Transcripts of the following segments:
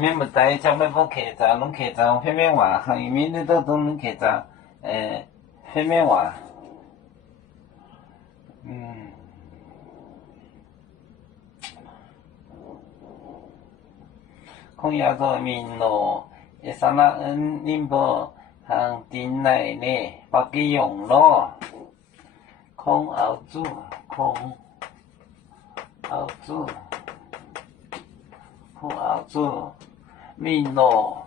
免不带讲要不客家，拢客家片面话，行业面的都拢客家，片面话，孔亚个面咯，一刹那宁波行店内呢，百几用咯，孔澳洲，孔澳洲。孔澳洲面咯，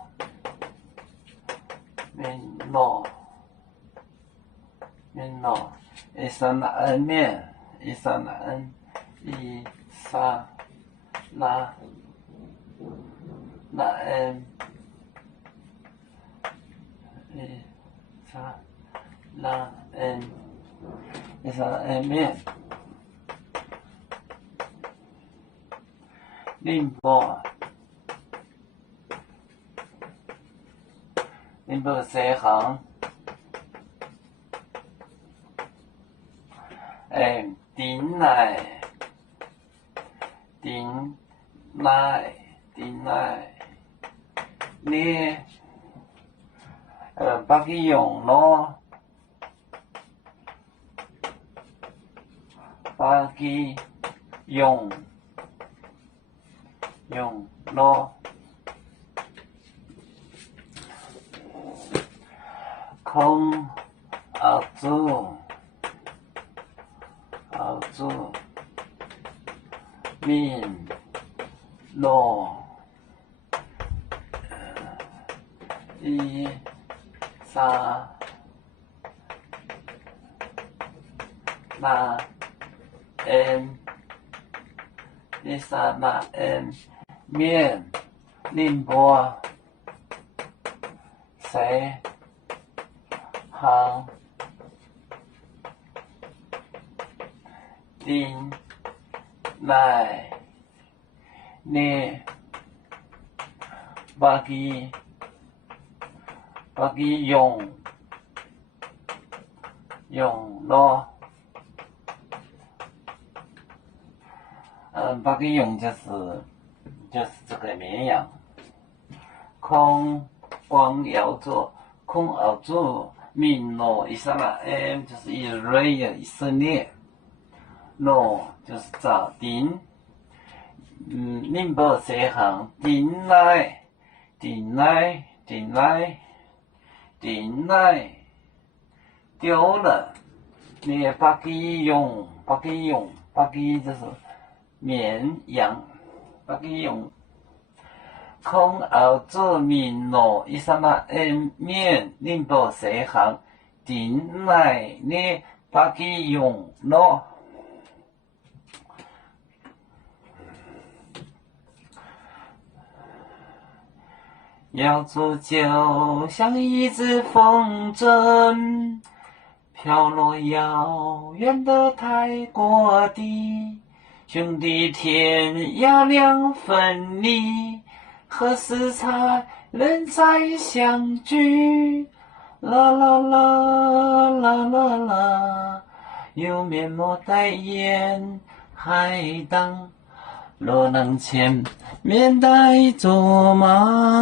面咯，面咯，一刹那面，一刹那一刹那一刹那一刹那面，宁波西行，店内呢，百几用咯，百几用咯，孔澳洲面咯，一刹那一刹那面，宁波西行店内呢，百几用咯，百几用就是这个绵羊，孔澳洲面咯，以上啦就是以色列，咯就是早店，宁波西行店内丢了，你百几用就是绵羊，百几用。孔澳洲面咯，一刹那面，宁波西行店内呢，百几用咯。瑶族就像一只风筝，飘落遥远的泰国地，兄弟天涯两分离，何时才能再相聚？啦啦啦啦啦啦，有面膜代言海棠，若能见面带走吗？